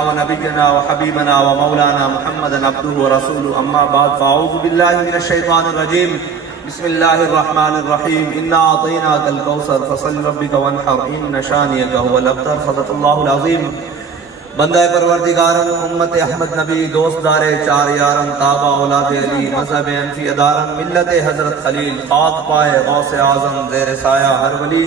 ونبينا وحبيبنا ومولانا محمد عبده ورسوله اما بعد فاعوذ بالله من الشيطان الرجيم بسم الله الرحمن الرحيم انا اعطيناك الكوثر فصل لربك وانحر ان شانئك هو الابتر صدق الله العظيم بندہ پروردگارن امت احمد نبی دوست دار چار یارن تابع اولاد علی مذہب انفی ادارن ملت حضرت خلیل خاک پائے غوث اعظم زیر سایہ ہر ولی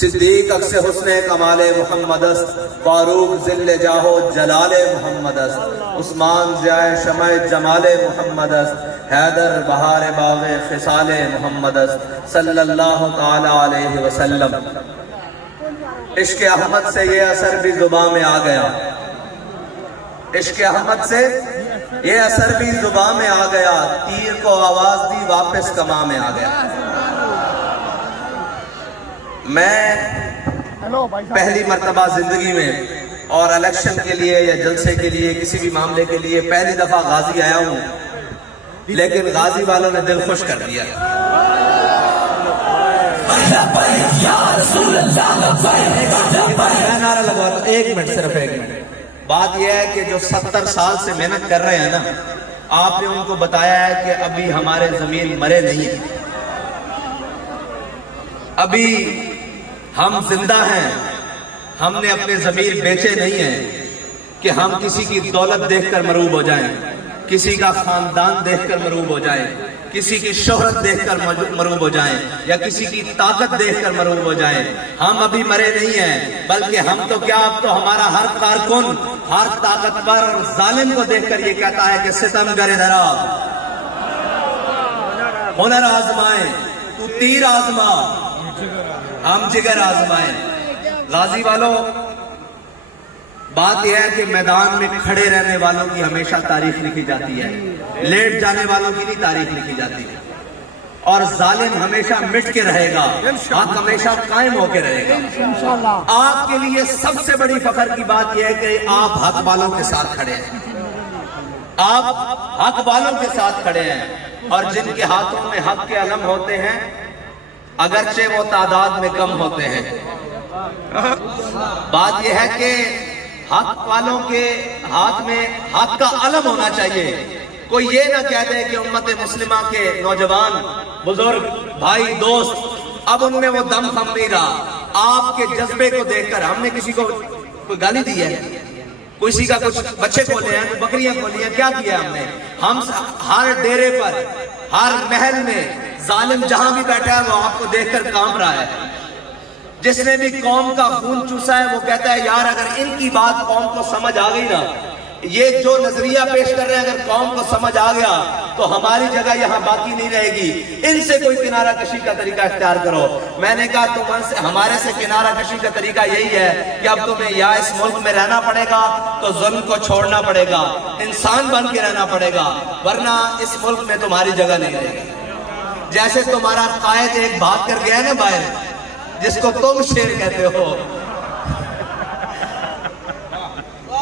صدیق اکس حسن کمال محمد است فاروق ذل جاہو جلال محمد است عثمان ضیاء شمع جمال محمد است حیدر بہار باغ خصال محمد است صلی اللہ تعالی علیہ وسلم۔ عشق احمد سے یہ اثر بھی زبان میں آ گیا، عشق احمد سے یہ اثر بھی زبان میں آ گیا، تیر کو آواز دی واپس کماں میں آ گیا۔ میں پہلی مرتبہ زندگی میں اور الیکشن کے لیے یا جلسے کے لیے کسی بھی معاملے کے لیے پہلی دفعہ غازی آیا ہوں، لیکن غازی والوں نے دل خوش کر دیا۔ میں نعرہ لگواتا ہوں، ایک منٹ، صرف ایک منٹ۔ بات یہ ہے کہ جو 70 سال سے محنت کر رہے ہیں نا، آپ نے ان کو بتایا ہے کہ ابھی ہمارے ضمیر مرے نہیں ہیں، ابھی ہم زندہ ہیں، ہم نے اپنے ضمیر بیچے نہیں ہیں کہ ہم کسی کی دولت دیکھ کر مروب ہو جائیں، کسی کا خاندان دیکھ کر مروب ہو جائیں، کسی کی شہرت دیکھ کر مروب ہو جائیں یا کسی کی طاقت دیکھ کر مروب ہو جائیں۔ ہم ابھی مرے نہیں ہیں، بلکہ ہم تو کیا، اب تو ہمارا ہر کارکن، ہر طاقتور اور ظالم کو دیکھ کر یہ کہتا ہے کہ ستم گر ادھر آ، ہنر آزمائیں، تو تیر آزما، ہم جگر آزمائیں۔ غازی والوں، بات یہ ہے کہ میدان میں کھڑے رہنے والوں کی ہمیشہ تاریخ لکھی جاتی ہے، لیٹ جانے والوں کی نہیں تاریخ لکھی جاتی ہے، اور ظالم ہمیشہ مٹ کے رہے گا، حق ہمیشہ قائم ہو کے رہے گا۔ آپ کے لیے سب سے بڑی فخر کی بات یہ ہے کہ آپ حق والوں کے ساتھ کھڑے ہیں، آپ حق والوں کے ساتھ کھڑے ہیں، اور جن کے ہاتھوں میں حق کے علم ہوتے ہیں اگرچہ وہ تعداد میں کم ہوتے ہیں۔ بات یہ ہے کہ حق والوں کے ہاتھ میں حق کا علم ہونا چاہیے۔ کوئی یہ نہ کہہ دے کہ امت مسلمہ کے نوجوان، بزرگ، بھائی، دوست، اب ان میں وہ دم خم نہیں رہا۔ آپ کے جذبے کو دیکھ کر ہم نے کسی کو کوئی گالی دی ہے، کسی کا کچھ بچے کھولے ہیں، بکریاں کھولی ہیں، کیا کیا ہم نے؟ ہم ہر ڈیرے پر، ہر محل میں ظالم جہاں بھی بیٹھا ہے وہ آپ کو دیکھ کر کانپ رہا ہے۔ جس نے بھی قوم کا خون چوسا ہے وہ کہتا ہے یار اگر ان کی بات قوم کو سمجھ آ گئی نا، یہ جو نظریہ پیش کر رہے ہیں اگر قوم کو سمجھ آ گیا تو ہماری جگہ یہاں باقی نہیں رہے گی، ان سے کوئی کنارہ کشی کا طریقہ اختیار کرو۔ میں نے کہا ہمارے سے کنارہ کشی کا طریقہ یہی ہے کہ اب تمہیں یا اس ملک میں رہنا پڑے گا تو ظلم کو چھوڑنا پڑے گا، انسان بن کے رہنا پڑے گا، ورنہ اس ملک میں تمہاری جگہ نہیں رہے گی۔ جیسے تمہارا قائد ایک بھاگ کر گیا نا باہر، جس کو تم شیر کہتے ہو،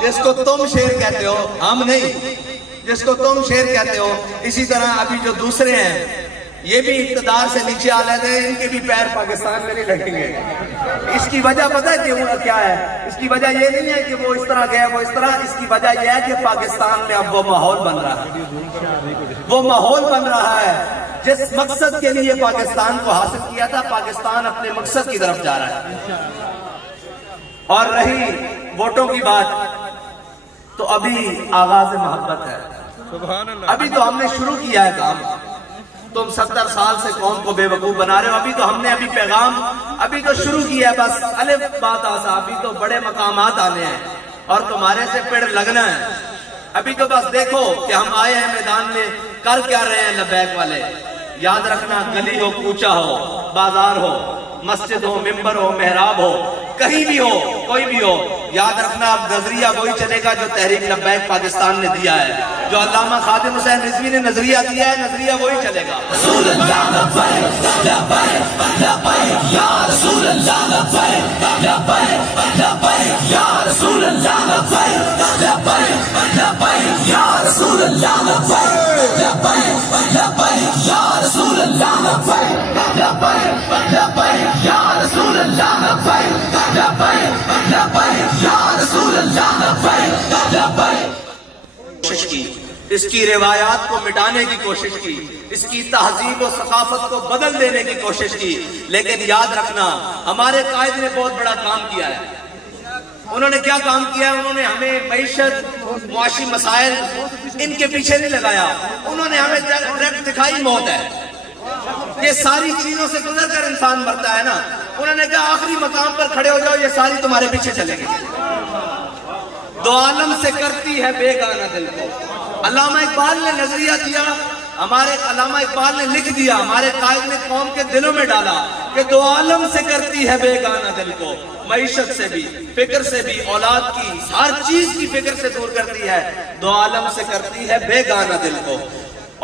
جس کو تم شیر کہتے ہو، ہم نہیں، جس کو تم شیر کہتے ہو، اسی طرح ابھی جو دوسرے ہیں یہ بھی اقتدار سے نیچے آ لیتے ہیں، ان کے بھی پیر پاکستان میں نہیں لگیں گے۔ اس کی وجہ پتہ ہے کہ وہ کیا ہے؟ اس کی وجہ یہ نہیں ہے کہ وہ اس طرح گیا وہ اس طرح، اس کی وجہ یہ ہے کہ پاکستان میں اب وہ ماحول بن رہا ہے، وہ ماحول بن رہا ہے جس مقصد کے لیے پاکستان کو حاصل کیا تھا، پاکستان اپنے مقصد کی طرف جا رہا ہے۔ اور رہی ووٹوں کی بات، تو ابھی آغاز محبت ہے، ابھی تو ہم نے شروع کیا ہے کام۔ تم 70 سال سے قوم کو بے وقوف بنا رہے ہو، ابھی تو ہم نے پیغام ابھی تو شروع کیا ہے، بس الف بات آسا، ابھی تو بڑے مقامات آنے ہیں اور تمہارے سے پیڑ لگنا ہے۔ ابھی تو بس دیکھو کہ ہم آئے ہیں میدان میں، کر کیا رہے ہیں لبیک والے۔ یاد رکھنا، گلی ہو، کوچہ ہو، بازار ہو، مسجد ہو، ممبر ہو، محراب ہو، کہیں بھی ہو، کوئی بھی ہو، یاد رکھنا اب نظریہ وہی چلے گا جو تحریک لبیک پاکستان نے دیا ہے، جو علامہ خادم حسین رضوی نے نظریہ دیا ہے، نظریہ وہی چلے گا۔ رسول اللہ لبیک لبیک لبیک یا رسول اللہ لبیک لبیک لبیک یا رسول اللہ لبیک لبیک لبیک یا رسول اللہ لبیک لبیک لبیک یا رسول اللہ لبیک لبیک لبیک یا رسول اللہ لبیک لبیک لبیک یا رسول اللہ لبیک کوشش کی، اس کی روایات کو مٹانے کی کوشش کی، اس کی تہذیب و ثقافت کو بدل دینے کی کوشش کی، لیکن یاد رکھنا ہمارے قائد نے بہت بڑا کام کیا ہے۔ انہوں نے کیا کام کیا ہے؟ انہوں نے ہمیں معیشت، معاشی مسائل ان کے پیچھے نہیں لگایا، انہوں نے ہمیں ڈائریکٹ دکھائی موت ہے۔ یہ ساری چیزوں سے گزر کر انسان مرتا ہے نا، انہوں نے کہا آخری مقام پر کھڑے ہو جاؤ، یہ ساری تمہارے پیچھے چلیں گے۔ دو عالم سے کرتی ہے بیگانہ دل کو۔ علامہ اقبال نے نظریہ دیا، ہمارے علامہ اقبال نے لکھ دیا، ہمارے قائد نے قوم کے دلوں میں ڈالا کہ دو عالم سے کرتی ہے بیگانہ دل کو، معیشت سے بھی، فکر سے بھی، اولاد کی، ہر چیز کی فکر سے دور کرتی ہے، دو عالم سے کرتی ہے بیگانہ دل کو۔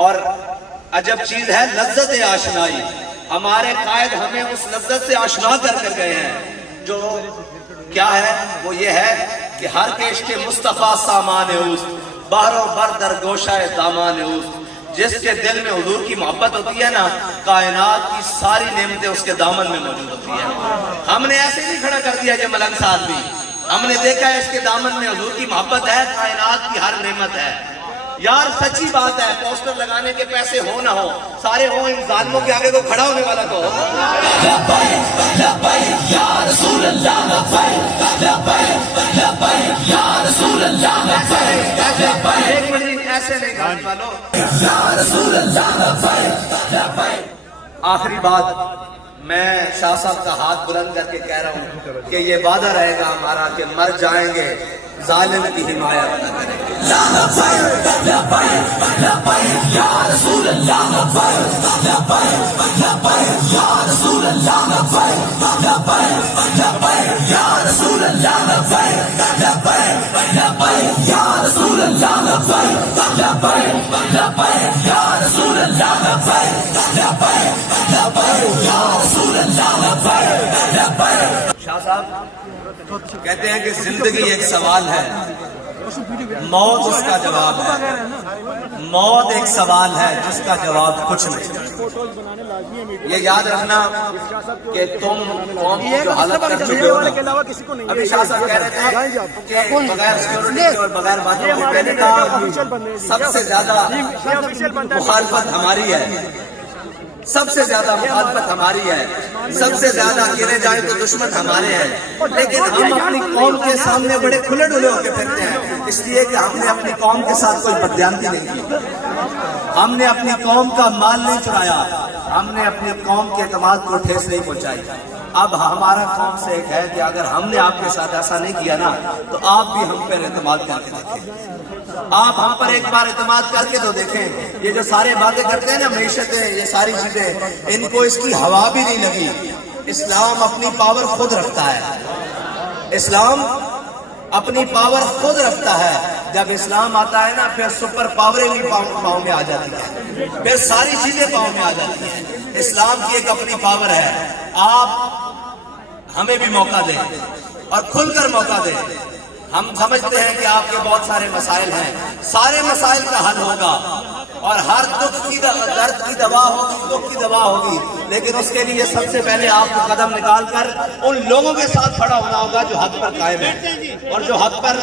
اور عجب چیز ہے لذت آشنائی، ہمارے قائد ہمیں اس لذت سے آشنا کر کر گئے ہیں، جو کیا ہے؟ وہ یہ ہے کہ ہر کیش کے مصطفیٰ سامان اوست، بحر و بر در گوشہ دامان اوست۔ جس کے دل میں حضور کی محبت ہوتی ہے نا، کائنات کی ساری نعمتیں اس کے دامن میں موجود ہوتی ہیں۔ ہم نے ایسے نہیں کھڑا کر دیا یہ ملنگ ساتھ بھی، ہم نے دیکھا ہے اس کے دامن میں حضور کی محبت ہے، کائنات کی ہر نعمت ہے۔ یار سچی بات ہے، پوسٹر لگانے کے پیسے ہو نہ ہو، سارے ہوں، ان ظالموں کے آگے کو کھڑا ہونے والا تو ہو۔ لبیک لبیک یا رسول اللہ، لبیک لبیک لبیک یا رسول اللہ، لبیک ایک منٹ ایسے نہیں گانے والوں، یا رسول اللہ لبیک لبیک۔ آخری بات میں شاہ صاحب کا ہاتھ بلند کر کے کہہ رہا ہوں کہ یہ وعدہ رہے گا ہمارا کہ مر جائیں گے، ظالم کی حمایت نہ کریں گے۔ لبیک لبیک لبیک یا رسول اللہ، لبیک لبیک لبیک یا رسول اللہ، لبیک لبیک لبیک یا رسول اللہ، لبیک لبیک لبیک یا رسول اللہ، لبیک لبیک لبیک یا رسول اللہ، لبیک لبیک لبیک یا رسول اللہ، لبیک لبیک۔ شاہ صاحب کہتے ہیں کہ زندگی ایک سوال ہے، موت اس کا جواب ہے۔ موت ایک سوال ہے جس کا جواب کچھ نہیں۔ یہ یاد رکھنا کہ تم قوم کی جو حالت کر چکے ہو نا، ابھی شاہ صاحب کہہ رہے تھے کہ بغیر سیکورٹی اور بغیر باتوں کے پہلے کا سب سے زیادہ مخالفت ہماری ہے، سب سے زیادہ مخالفت ہماری ہے، سب سے زیادہ گرے جائیں تو دشمن ہمارے ہیں، لیکن ہم اپنی قوم کے سامنے بڑے کھلے ڈلے ہو کے پھرتے ہیں، اس لیے کہ ہم نے اپنی قوم کے ساتھ کوئی بددیانتی نہیں کی، ہم نے اپنی قوم کا مال نہیں چرایا، ہم نے اپنی قوم کے اعتماد کو ٹھیس نہیں پہنچائی۔ اب ہمارا قوم سے ایک ہے کہ اگر ہم نے آپ کے ساتھ ایسا نہیں کیا نا، تو آپ بھی ہم پر اعتماد کر کے دیکھیں، آپ ہم پر ایک بار اعتماد کر کے تو دیکھیں۔ یہ جو سارے باتیں کرتے ہیں نا، معیشتیں، یہ ساری چیزیں، ان کو اس کی ہوا بھی نہیں لگی۔ اسلام اپنی پاور خود رکھتا ہے، اسلام اپنی پاور خود رکھتا ہے۔ جب اسلام آتا ہے نا، پھر سپر پاوریں بھی پاؤں میں آ جاتی ہیں، پھر ساری چیزیں پاؤں میں آ جاتی ہیں۔ اسلام کی ایک اپنی پاور ہے۔ آپ ہمیں بھی موقع دیں اور کھل کر موقع دیں۔ ہم سمجھتے ہیں کہ آپ کے بہت سارے مسائل ہیں، سارے مسائل کا حل ہوگا، اور ہر دکھ کی درد کی دوا ہوگی، دکھ کی دوا ہوگی، لیکن اس کے لیے سب سے پہلے آپ کو قدم نکال کر ان لوگوں کے ساتھ کھڑا ہونا ہوگا جو حق پر قائم ہیں اور جو حق پر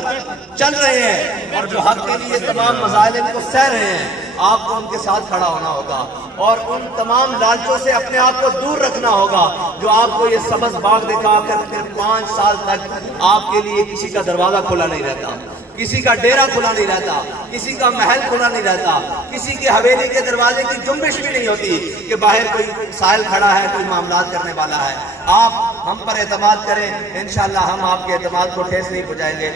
چل رہے ہیں اور جو حق کے لیے تمام مظالم کو سہ رہے ہیں۔ آپ کو ان کے ساتھ کھڑا ہونا ہوگا اور ان تمام لالچوں سے اپنے آپ کو دور رکھنا ہوگا جو آپ کو یہ سبز باغ دکھا کر پھر 5 سال تک آپ کے لیے کسی کا دروازہ کھلا نہیں رہتا، کسی کا ڈیرا کھلا نہیں رہتا، کسی کا محل کھلا نہیں رہتا، کسی کی حویلی کے دروازے کی جنبش بھی نہیں ہوتی کہ باہر کوئی سائل کھڑا ہے، کوئی معاملات کرنے والا ہے۔ آپ ہم پر اعتماد کریں، انشاءاللہ ہم آپ کے اعتماد کو ٹھیس نہیں پہنچائیں گے۔